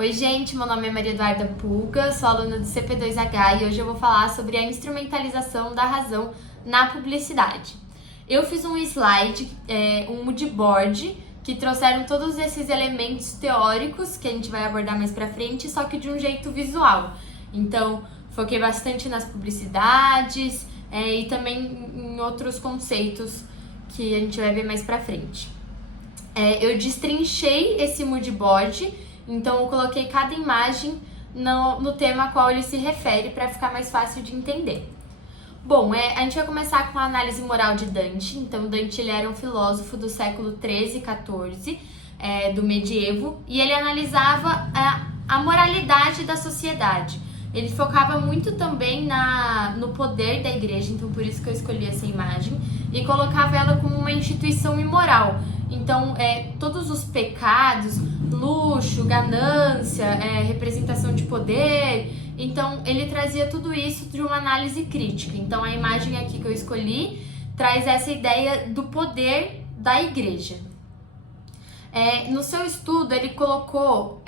Oi gente, meu nome é Maria Eduarda Pulga, sou aluna do CP2H e hoje eu vou falar sobre a instrumentalização da razão na publicidade. Eu fiz um slide, um moodboard, que trouxeram todos esses elementos teóricos que a gente vai abordar mais pra frente, só que de um jeito visual. Então, foquei bastante nas publicidades e também em outros conceitos que a gente vai ver mais pra frente. Eu destrinchei esse moodboard. Então, eu coloquei cada imagem no tema a qual ele se refere para ficar mais fácil de entender. Bom, a gente vai começar com a análise moral de Dante. Então, Dante ele era um filósofo do século 13 e 14, do medievo, e ele analisava a moralidade da sociedade. Ele focava muito também no poder da igreja, então por isso que eu escolhi essa imagem, e colocava ela como uma instituição imoral. Então, todos os pecados, luxo, ganância, representação de poder, então ele trazia tudo isso de uma análise crítica. Então, a imagem aqui que eu escolhi traz essa ideia do poder da igreja. No seu estudo, ele colocou...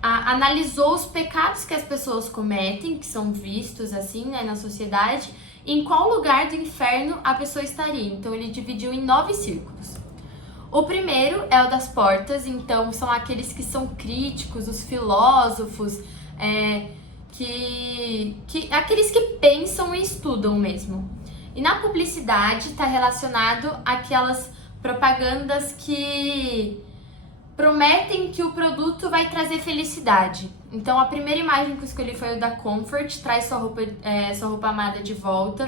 analisou os pecados que as pessoas cometem, que são vistos assim, na sociedade, em qual lugar do inferno a pessoa estaria. Então ele dividiu em 9 círculos. O primeiro é o das portas, então são aqueles que são críticos, os filósofos, aqueles que pensam e estudam mesmo. E na publicidade está relacionado àquelas propagandas que prometem que o produto vai trazer felicidade. Então, a primeira imagem que eu escolhi foi o da Comfort, traz sua roupa amada de volta.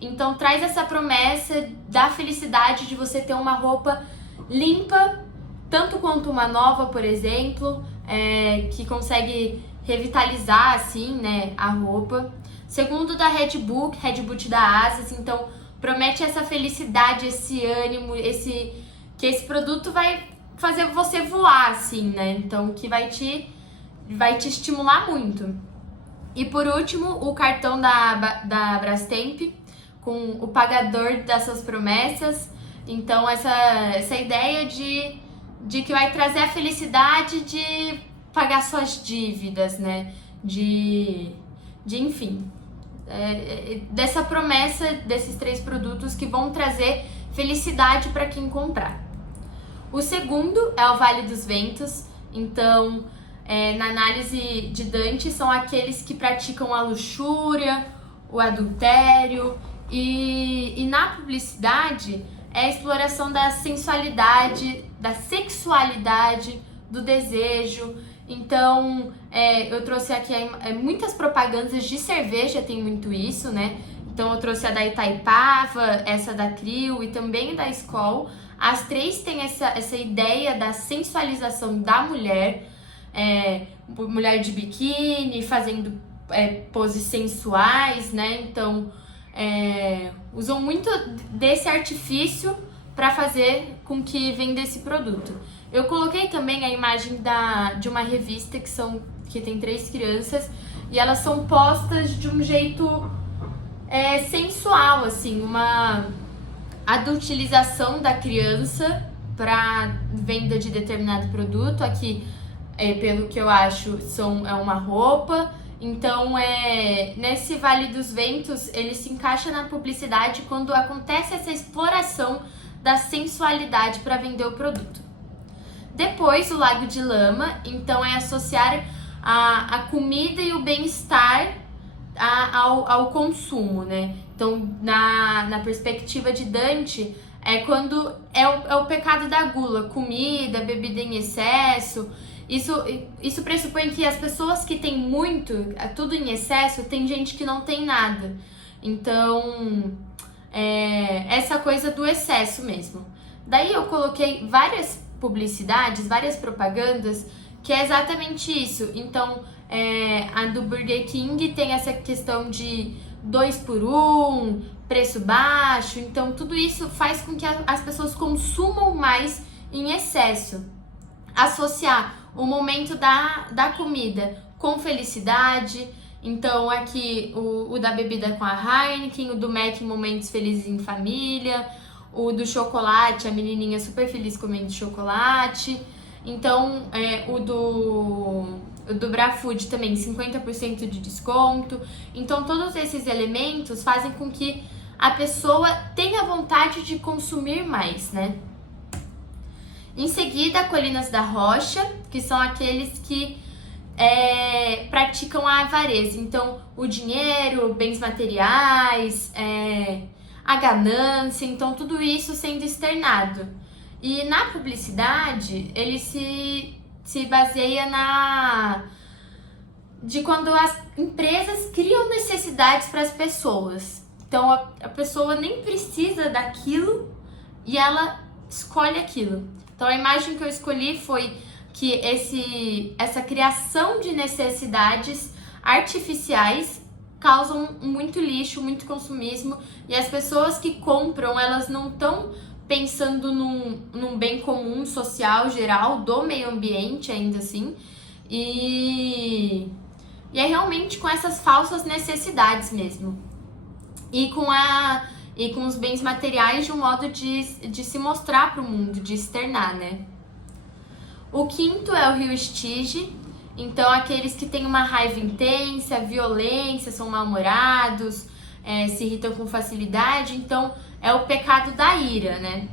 Então, traz essa promessa da felicidade de você ter uma roupa limpa, tanto quanto uma nova, por exemplo, que consegue revitalizar, assim, a roupa. Segundo, da Red Boot da Asus, então, promete essa felicidade, esse ânimo, que esse produto vai fazer você voar, assim, Então, que vai te estimular muito. E por último, o cartão da Brastemp, com o pagador dessas promessas. Então, essa ideia de que vai trazer a felicidade de pagar suas dívidas, enfim, dessa promessa desses 3 produtos que vão trazer felicidade para quem comprar. O segundo é o Vale dos Ventos. Então, na análise de Dante, são aqueles que praticam a luxúria, o adultério, e na publicidade é a exploração da sensualidade, da sexualidade, do desejo. Então, eu trouxe aqui muitas propagandas de cerveja, tem muito isso, Então, eu trouxe a da Itaipava, essa da Crio e também da Skol. As 3 têm essa ideia da sensualização da mulher, mulher de biquíni, fazendo poses sensuais, Então, usam muito desse artifício para fazer com que venda esse produto. Eu coloquei também a imagem de uma revista que tem 3 crianças e elas são postas de um jeito sensual, assim, uma adultilização da criança para venda de determinado produto. Aqui, pelo que eu acho, é uma roupa. Então, nesse Vale dos Ventos, ele se encaixa na publicidade quando acontece essa exploração da sensualidade para vender o produto. Depois, o Lago de Lama, então associar a comida e o bem-estar ao consumo, Então, na perspectiva de Dante, quando é o pecado da gula, comida, bebida em excesso. Isso pressupõe que as pessoas que têm muito, tudo em excesso, tem gente que não tem nada. Então, essa coisa do excesso mesmo. Daí eu coloquei várias publicidades, várias propagandas, que é exatamente isso. Então, a do Burger King tem essa questão de 2 por 1, preço baixo. Então, tudo isso faz com que as pessoas consumam mais em excesso. Associar o momento da comida com felicidade. Então, aqui o da bebida com a Heineken, o do Mac Momentos Felizes em Família, o do chocolate, a menininha super feliz comendo chocolate. Então, o do Brafood também, 50% de desconto. Então, todos esses elementos fazem com que a pessoa tenha vontade de consumir mais, né? Em seguida, Colinas da Rocha, que são aqueles que praticam a avareza. Então, o dinheiro, bens materiais, a ganância, então tudo isso sendo externado. E na publicidade, ele se baseia de quando as empresas criam necessidades para as pessoas. Então, a pessoa nem precisa daquilo e ela escolhe aquilo. Então, a imagem que eu escolhi foi que essa criação de necessidades artificiais causam muito lixo, muito consumismo, e as pessoas que compram, elas não estão pensando num bem comum social geral do meio ambiente, ainda assim, e é realmente com essas falsas necessidades mesmo, e com os bens materiais de um modo de se mostrar para o mundo, de externar, né? O quinto é o Rio Estige, então aqueles que têm uma raiva intensa, violência, são mal-humorados, se irritam com facilidade, então é o pecado da ira, né?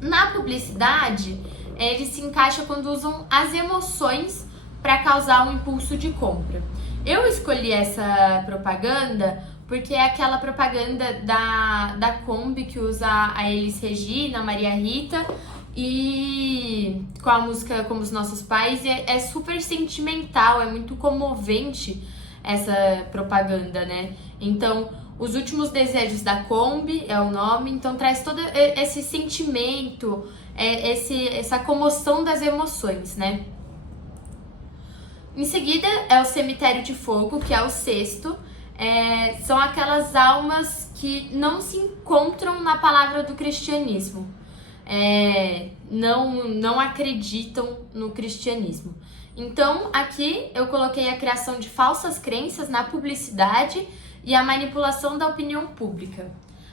Na publicidade, ele se encaixa quando usam as emoções para causar um impulso de compra. Eu escolhi essa propaganda porque é aquela propaganda da Kombi que usa a Elis Regina, a Maria Rita, e com a música Como os Nossos Pais, é super sentimental, é muito comovente essa propaganda, né? Então, Os Últimos Desejos da Kombi é o nome, então traz todo esse sentimento, essa comoção das emoções, né? Em seguida é o Cemitério de Fogo, que é o sexto. São aquelas almas que não se encontram na palavra do cristianismo. Não acreditam no cristianismo. Então, aqui eu coloquei a criação de falsas crenças na publicidade e a manipulação da opinião pública.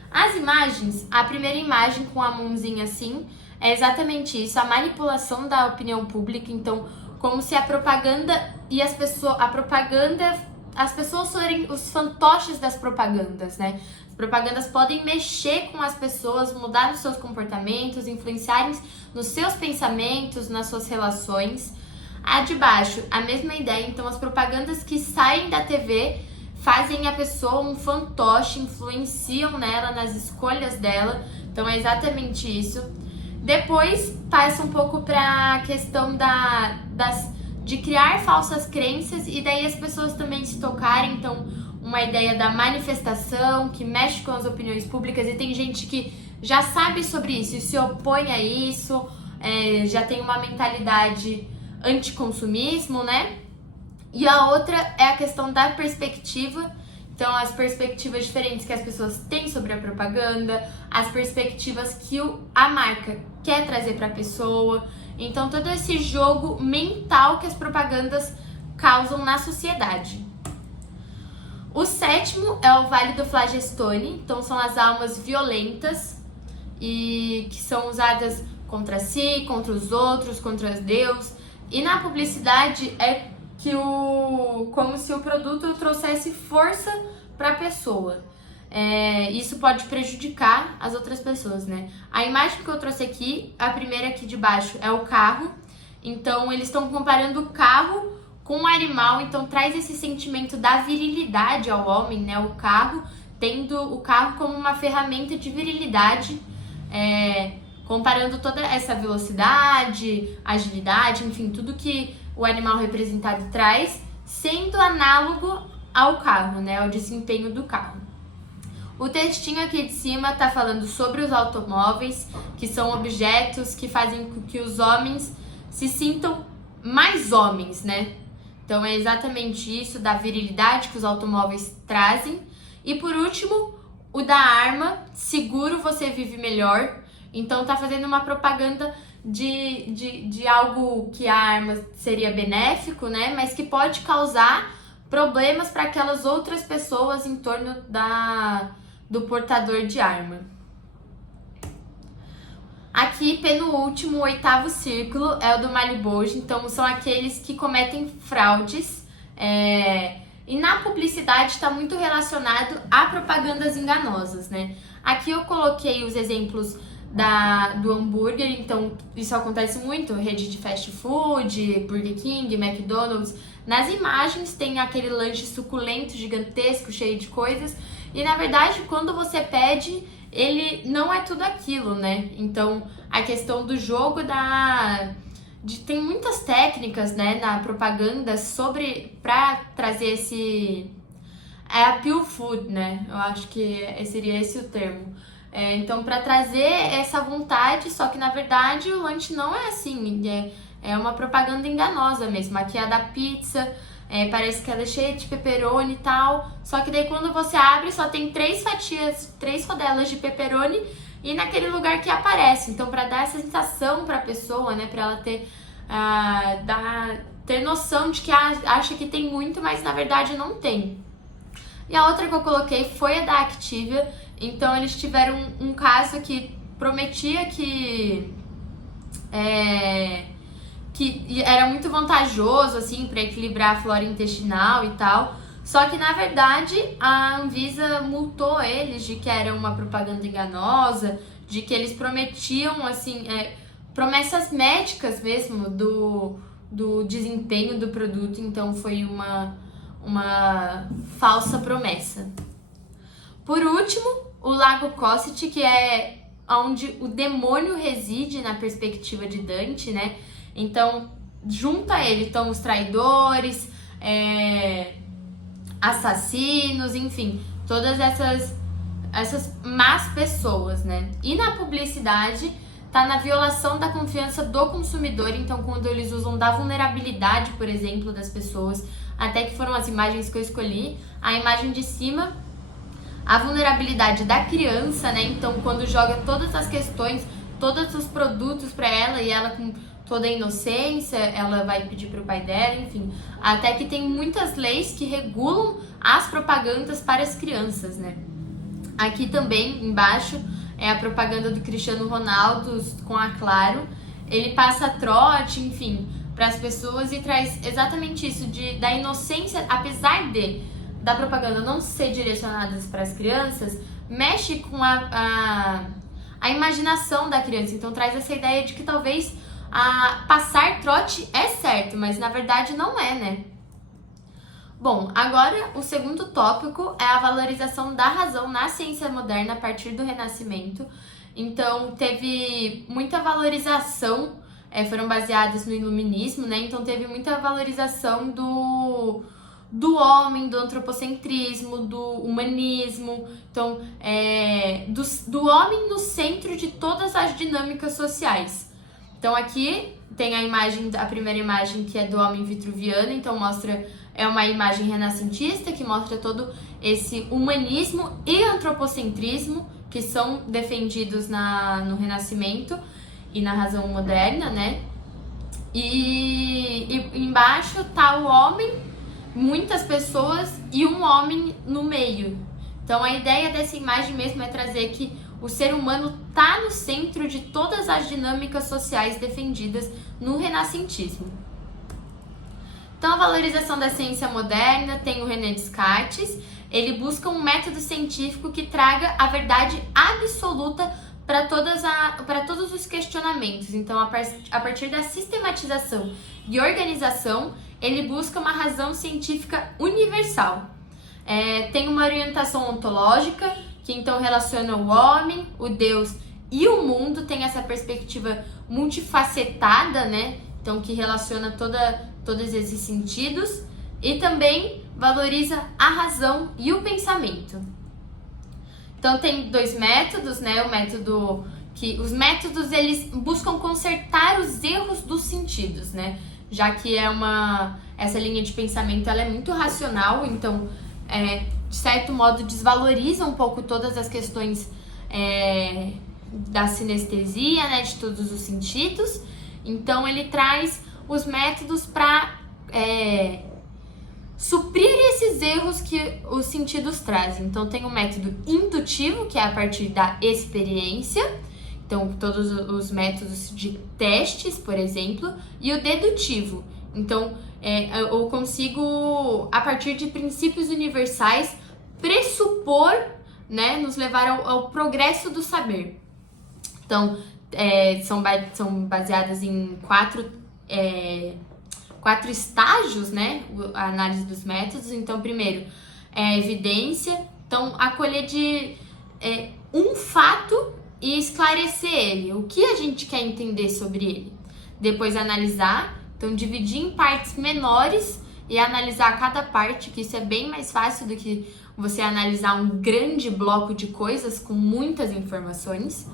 As imagens, a primeira imagem com a mãozinha assim, é exatamente isso, a manipulação da opinião pública. Então, como se a propaganda e as pessoas forem os fantoches das propagandas, né? As propagandas podem mexer com as pessoas, mudar os seus comportamentos, influenciarem nos seus pensamentos, nas suas relações. A de baixo, a mesma ideia. Então, as propagandas que saem da TV fazem a pessoa um fantoche, influenciam nela, nas escolhas dela. Então, é exatamente isso. Depois, passa um pouco para a questão de criar falsas crenças e daí as pessoas também se tocarem. Então, uma ideia da manifestação que mexe com as opiniões públicas, e tem gente que já sabe sobre isso e se opõe a isso, já tem uma mentalidade anticonsumismo, né? E a outra é a questão da perspectiva. Então, as perspectivas diferentes que as pessoas têm sobre a propaganda, as perspectivas que a marca quer trazer para a pessoa. Então, todo esse jogo mental que as propagandas causam na sociedade. O sétimo é o Vale do Flagestone. Então, são as almas violentas e que são usadas contra si, contra os outros, contra Deus. E na publicidade é como se o produto trouxesse força para a pessoa. Isso pode prejudicar as outras pessoas, né? A imagem que eu trouxe aqui, a primeira aqui de baixo, é o carro. Então, eles estão comparando o carro com o animal. Então, traz esse sentimento da virilidade ao homem, né? O carro, tendo o carro como uma ferramenta de virilidade, comparando toda essa velocidade, agilidade, enfim, tudo que o animal representado traz, sendo análogo ao carro, né? Ao desempenho do carro. O textinho aqui de cima está falando sobre os automóveis, que são objetos que fazem com que os homens se sintam mais homens, né? Então é exatamente isso, da virilidade que os automóveis trazem. E por último, o da arma, seguro você vive melhor. Então tá fazendo uma propaganda de algo que a arma seria benéfico, né? Mas que pode causar problemas para aquelas outras pessoas em torno do portador de arma. Aqui, penúltimo, o oitavo círculo é o do Malibujo, então são aqueles que cometem fraudes. E na publicidade está muito relacionado a propagandas enganosas, né? Aqui eu coloquei os exemplos do hambúrguer, então isso acontece muito, rede de fast food, Burger King, McDonald's. Nas imagens tem aquele lanche suculento, gigantesco, cheio de coisas, e na verdade quando você pede, ele não é tudo aquilo, né? Então a questão do jogo tem muitas técnicas, né, na propaganda para trazer appeal food, né? Eu acho que seria esse o termo. Então, para trazer essa vontade, só que na verdade o lanche não é assim, é uma propaganda enganosa mesmo. Aqui é a da pizza, parece que ela é cheia de pepperoni e tal, só que daí quando você abre só tem 3 rodelas de pepperoni e naquele lugar que aparece. Então, para dar essa sensação para a pessoa, né, para ela ter noção de que acha que tem muito, mas na verdade não tem. E a outra que eu coloquei foi a da Activia. Então eles tiveram um caso que prometia que era muito vantajoso assim para equilibrar a flora intestinal e tal. Só que na verdade a Anvisa multou eles de que era uma propaganda enganosa, de que eles prometiam assim promessas médicas mesmo do desempenho do produto. Então foi uma falsa promessa. Por último, o Lago Cosset, que é onde o demônio reside na perspectiva de Dante, né? Então, junto a ele estão os traidores, assassinos, enfim, todas essas más pessoas, né? E na publicidade, tá na violação da confiança do consumidor. Então, quando eles usam da vulnerabilidade, por exemplo, das pessoas, até que foram as imagens que eu escolhi, a imagem de cima, a vulnerabilidade da criança, né? Então, quando joga todas as questões, todos os produtos para ela, e ela com toda a inocência, ela vai pedir para o pai dela, enfim. Até que tem muitas leis que regulam as propagandas para as crianças, né? Aqui também, embaixo, é a propaganda do Cristiano Ronaldo com a Claro. Ele passa trote, enfim, para as pessoas e traz exatamente isso, da inocência, apesar da propaganda não ser direcionada para as crianças, mexe com a imaginação da criança. Então traz essa ideia de que talvez passar trote é certo, mas na verdade não é, né? Bom, agora o segundo tópico é a valorização da razão na ciência moderna a partir do Renascimento. Então teve muita valorização, foram baseadas no iluminismo, né? Então teve muita valorização do homem, do antropocentrismo, do humanismo, então do homem no centro de todas as dinâmicas sociais. Então aqui tem a primeira imagem que é do homem vitruviano, então é uma imagem renascentista que mostra todo esse humanismo e antropocentrismo que são defendidos no Renascimento e na razão moderna, né? E embaixo tá o homem, muitas pessoas e um homem no meio. Então a ideia dessa imagem mesmo é trazer que o ser humano tá no centro de todas as dinâmicas sociais defendidas no renascentismo. Então a valorização da ciência moderna tem o René Descartes. Ele busca um método científico que traga a verdade absoluta para todos os questionamentos. Então, a partir da sistematização e organização, ele busca uma razão científica universal. Tem uma orientação ontológica, que então relaciona o homem, o Deus e o mundo, tem essa perspectiva multifacetada, né? Então, que relaciona todos esses sentidos, e também valoriza a razão e o pensamento. Então tem 2 métodos, né? Os métodos eles buscam consertar os erros dos sentidos, né? Já que essa linha de pensamento ela é muito racional, então de certo modo desvaloriza um pouco todas as questões da sinestesia, né? De todos os sentidos. Então ele traz os métodos para suprir esses erros que os sentidos trazem. Então tem o método indutivo, que é a partir da experiência. então todos os métodos de testes, por exemplo, e o dedutivo. Então, eu consigo, a partir de princípios universais, pressupor, né, nos levar ao progresso do saber. Então, são baseadas em quatro estágios, né, a análise dos métodos. Então, primeiro, a evidência. Então, acolher de um fato e esclarecer ele. O que a gente quer entender sobre ele. Depois, analisar. Então, dividir em partes menores e analisar cada parte, que isso é bem mais fácil do que você analisar um grande bloco de coisas com muitas informações.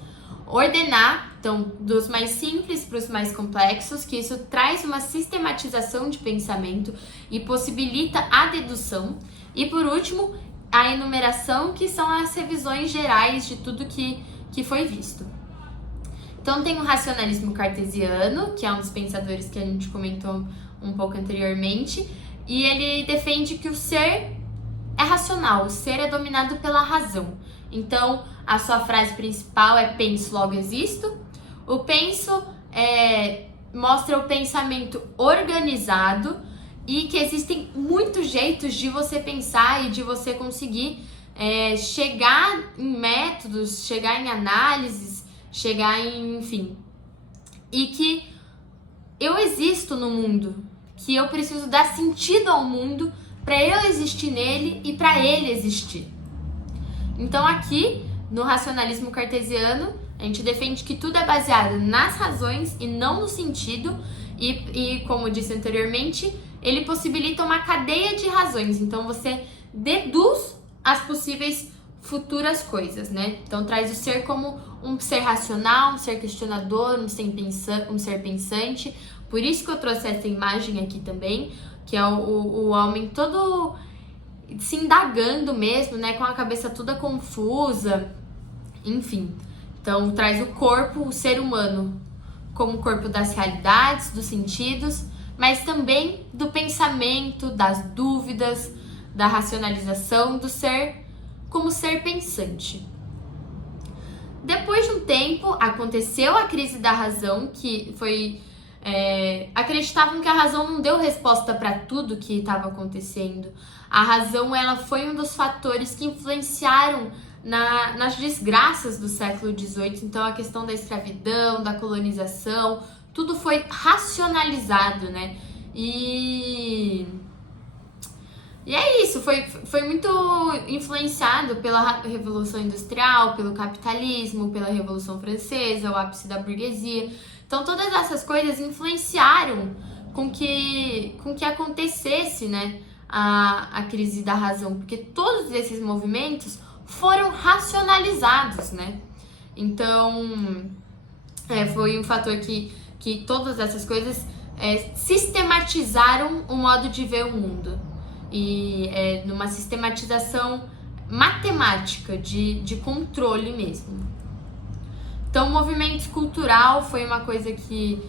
Ordenar, então, dos mais simples para os mais complexos, que isso traz uma sistematização de pensamento e possibilita a dedução. E, por último, a enumeração, que são as revisões gerais de tudo que foi visto. Então, tem o racionalismo cartesiano, que é um dos pensadores que a gente comentou um pouco anteriormente, e ele defende que o ser é racional, o ser é dominado pela razão. Então, a sua frase principal é penso, logo existo. O penso mostra o pensamento organizado e que existem muitos jeitos de você pensar e de você conseguir chegar em métodos, chegar em análises, chegar em, enfim. E que eu existo no mundo, que eu preciso dar sentido ao mundo para eu existir nele e para ele existir. Então aqui, no racionalismo cartesiano, a gente defende que tudo é baseado nas razões e não no sentido, e como disse anteriormente, ele possibilita uma cadeia de razões, então você deduz as possíveis futuras coisas, né? Então traz o ser como um ser racional, um ser questionador, um ser pensante. Por isso que eu trouxe essa imagem aqui também, que é o homem todo se indagando mesmo, né? Com a cabeça toda confusa, enfim. Então traz o corpo, o ser humano, como o corpo das realidades, dos sentidos, mas também do pensamento, das dúvidas, da racionalização do ser como ser pensante. Depois de um tempo, aconteceu a crise da razão, que foi... acreditavam que a razão não deu resposta para tudo que estava acontecendo. A razão, ela foi um dos fatores que influenciaram nas desgraças do século XVIII. Então, a questão da escravidão, da colonização, tudo foi racionalizado, né? E é isso, foi muito influenciado pela Revolução Industrial, pelo capitalismo, pela Revolução Francesa, o ápice da burguesia. Então, todas essas coisas influenciaram com que acontecesse, né, a crise da razão, porque todos esses movimentos foram racionalizados, né? Então, foi um fator que todas essas coisas sistematizaram o modo de ver o mundo. E numa sistematização matemática, de controle mesmo. Então, o movimento cultural foi uma coisa que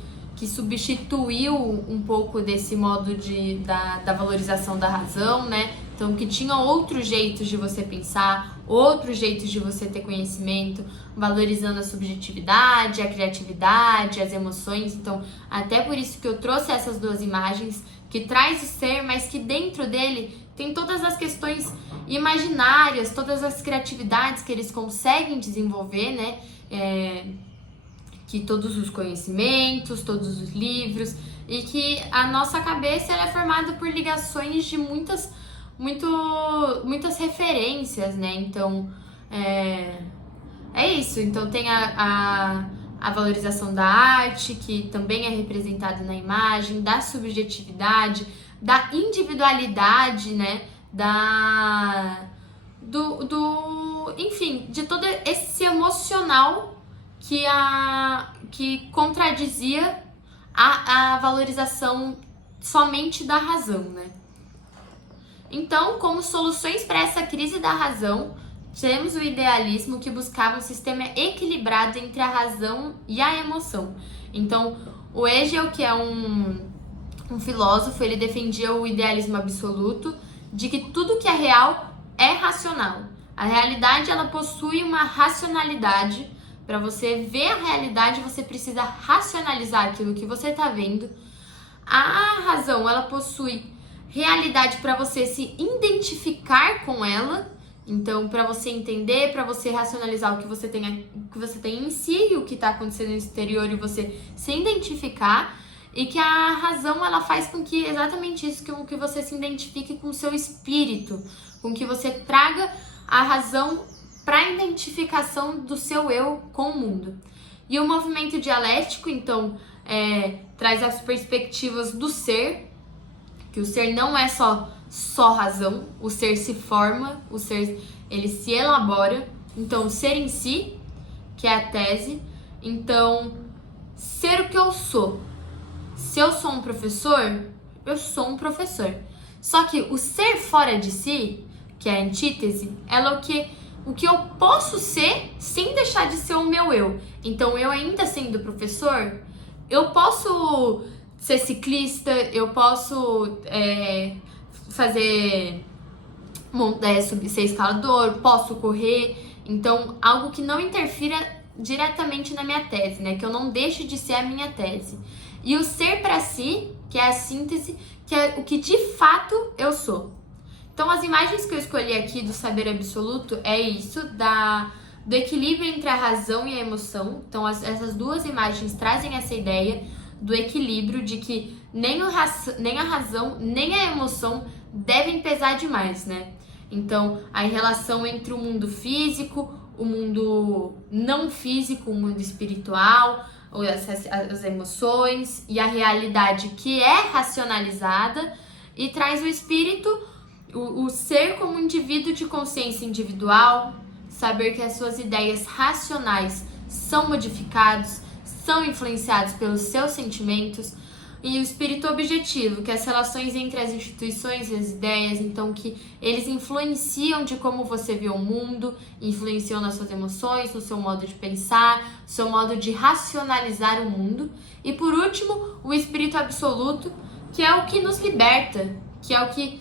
substituiu um pouco desse modo da valorização da razão, né? Então, que tinha outros jeitos de você pensar, outros jeitos de você ter conhecimento, valorizando a subjetividade, a criatividade, as emoções. Então, até por isso que eu trouxe essas duas imagens, que traz o ser, mas que dentro dele tem todas as questões imaginárias, todas as criatividades que eles conseguem desenvolver, né? Que todos os conhecimentos, todos os livros, e que a nossa cabeça ela é formada por ligações de muitas referências, né? Então, é isso. Então, tem a valorização da arte, que também é representada na imagem, da subjetividade, da individualidade, né? Enfim, de todo esse emocional que contradizia a valorização somente da razão, né? Então, como soluções para essa crise da razão, temos o idealismo, que buscava um sistema equilibrado entre a razão e a emoção. Então, o Hegel, que é um filósofo, ele defendia o idealismo absoluto, de que tudo que é real é racional. A realidade, ela possui uma racionalidade Para você ver a realidade, você precisa racionalizar aquilo que você está vendo. A razão, ela possui realidade para você se identificar com ela. Então, para você entender, para você racionalizar o que você tem em si e o que está acontecendo no exterior e você se identificar. E que a razão, ela faz com que exatamente isso, com que você se identifique com o seu espírito, com que você traga a razão para a identificação do seu eu com o mundo. E o movimento dialético, então, traz as perspectivas do ser, que o ser não é só razão, o ser se forma, o ser ele se elabora. Então, o ser em si, que é a tese. Então, ser o que eu sou. Se eu sou um professor, eu sou um professor. Só que o ser fora de si, que é a antítese, ela é o que eu posso ser sem deixar de ser o meu eu. Então, eu ainda sendo professor, eu posso ser ciclista, eu posso ser escalador, posso correr. Então, algo que não interfira diretamente na minha tese, né? Que eu não deixe de ser a minha tese. E o ser para si, que é a síntese, que é o que de fato eu sou. Então, as imagens que eu escolhi aqui do saber absoluto é isso, do equilíbrio entre a razão e a emoção. Então, essas duas imagens trazem essa ideia do equilíbrio, de que nem a razão, nem a emoção devem pesar demais, né? Então, a relação entre o mundo físico, o mundo não físico, o mundo espiritual, as emoções e a realidade que é racionalizada, e traz o espírito, o ser como um indivíduo de consciência individual, saber que as suas ideias racionais são modificados, são influenciados pelos seus sentimentos, e o espírito objetivo, que é as relações entre as instituições e as ideias, então que eles influenciam de como você vê o mundo, influenciam nas suas emoções, no seu modo de pensar, no seu modo de racionalizar o mundo. E por último, o espírito absoluto, que é o que nos liberta, que é o que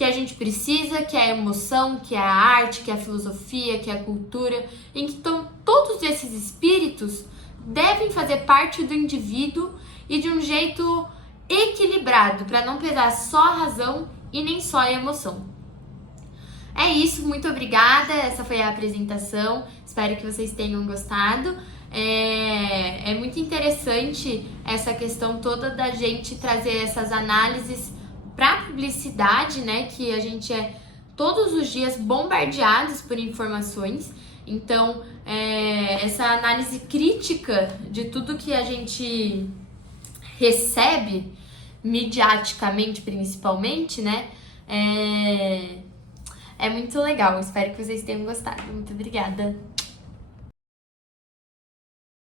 a gente precisa, que é a emoção, que é a arte, que é a filosofia, que é a cultura. Então, todos esses espíritos devem fazer parte do indivíduo e de um jeito equilibrado, para não pesar só a razão e nem só a emoção. É isso, muito obrigada, essa foi a apresentação, espero que vocês tenham gostado. É muito interessante essa questão toda da gente trazer essas análises para publicidade, né, que a gente é todos os dias bombardeados por informações. Então, essa análise crítica de tudo que a gente recebe, midiaticamente principalmente, né? É muito legal. Espero que vocês tenham gostado. Muito obrigada.